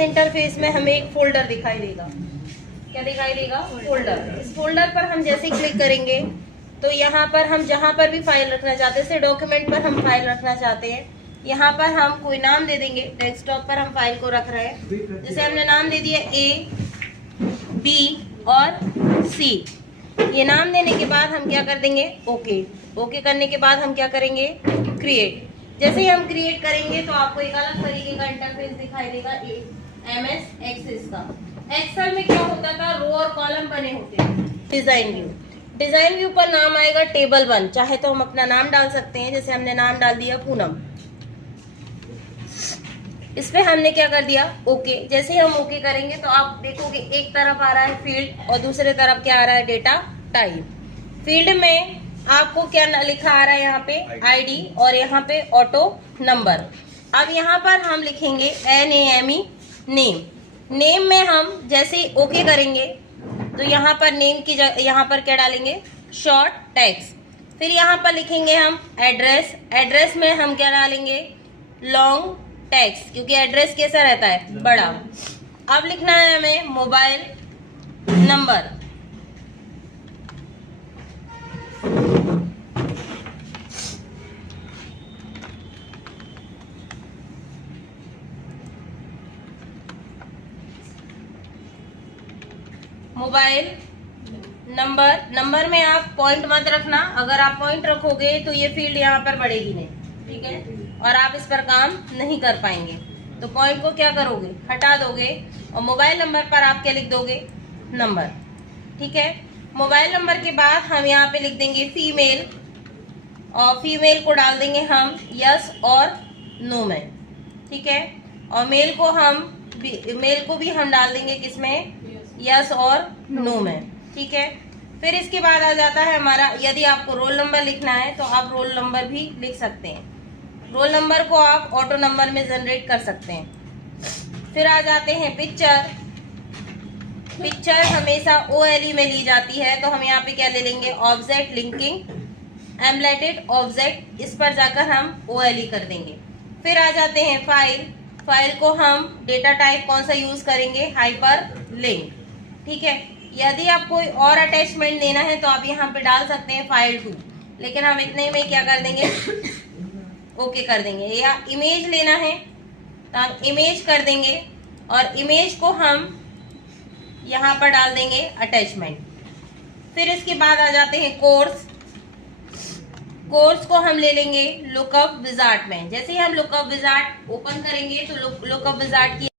Interface में हमें एक फोल्डर दिखाई देगा। क्या दिखाई देगा? फोल्डर। इस फोल्डर पर हम जैसे ही क्लिक करेंगे तो यहाँ पर हम जहाँ पर भी फाइल रखना चाहते हैं, जैसे डॉक्यूमेंट पर हम फाइल रखना चाहते हैं, यहाँ पर हम कोई नाम दे देंगे। डेस्कटॉप पर हम फाइल को रख रहे हैं, जैसे हमने नाम दे दिया A, B और C। ये नाम देने के बाद हम क्या कर देंगे? ओके। ओके करने के बाद हम क्या करेंगे? क्रिएट। जैसे ही हम क्रिएट करेंगे तो आपको एक अलग तरीके का इंटरफेस दिखाई देगा MS एक्सेस का। एक्सेल में क्या होता था? रो और कॉलम बने होते हैं। डिजाइन व्यू, डिजाइन व्यू पर नाम आएगा टेबल 1। चाहे तो हम अपना नाम डाल सकते हैं, जैसे हमने नाम डाल दिया पूनम। इस पे हमने क्या कर दिया? ओके। जैसे ही हम ओके करेंगे तो आप देखोगे एक तरफ आ रहा है फील्ड और दूसरे तरफ क्या आ रहा है? Data type. फील्ड में आपको क्या लिखा आ रहा है? यहाँ पे ID और यहाँ पे ऑटो नंबर। अब यहाँ पर हम लिखेंगे NAME नेम। नेम में हम जैसे ही ओके करेंगे तो यहाँ पर नेम की जगह यहाँ पर क्या डालेंगे? Short text. फिर यहाँ पर लिखेंगे हम एड्रेस। एड्रेस में हम क्या डालेंगे? लॉन्ग टेक्स्ट, क्योंकि एड्रेस कैसा रहता है? बड़ा। अब लिखना है हमें mobile number. Mobile number. Number में आप पॉइंट मत रखना, अगर आप पॉइंट रखोगे तो ये फील्ड यहाँ पर बढ़ेगी नहीं, ठीक है, और आप इस पर काम नहीं कर पाएंगे। तो पॉइंट को क्या करोगे? हटा दोगे और मोबाइल नंबर पर आप क्या लिख दोगे? नंबर, ठीक है। मोबाइल नंबर के बाद हम यहाँ पे लिख देंगे फीमेल, और फीमेल को डाल देंगे हम यस और नो में, ठीक है। और मेल को भी हम डाल देंगे किसमें? यस और नो में, ठीक है। फिर इसके बाद आ जाता है हमारा, यदि आपको रोल नंबर लिखना है तो आप रोल नंबर भी लिख सकते हैं। रोल नंबर को आप ऑटो नंबर में जनरेट कर सकते हैं। फिर आ जाते हैं पिक्चर। पिक्चर हमेशा OLE में ली जाती है, तो हम यहाँ पे क्या ले लेंगे? Object linking embedded object. इस पर जाकर हम OLE कर देंगे। फिर आ जाते हैं फाइल। फाइल को हम डेटा टाइप कौन सा यूज करेंगे? हाइपर लिंक, ठीक है। यदि आप कोई और अटैचमेंट देना है तो आप यहाँ पे डाल सकते हैं फाइल 2, लेकिन हम इतने में क्या कर देंगे? ओके कर देंगे। या इमेज लेना है तो हम इमेज कर देंगे, और इमेज को हम यहाँ पर डाल देंगे अटैचमेंट। फिर इसके बाद आ जाते हैं कोर्स। कोर्स को हम ले लेंगे लुकअप विजार्ड में। जैसे ही हम लुकअप विजार्ड ओपन करेंगे तो लुकअप विजार्ड की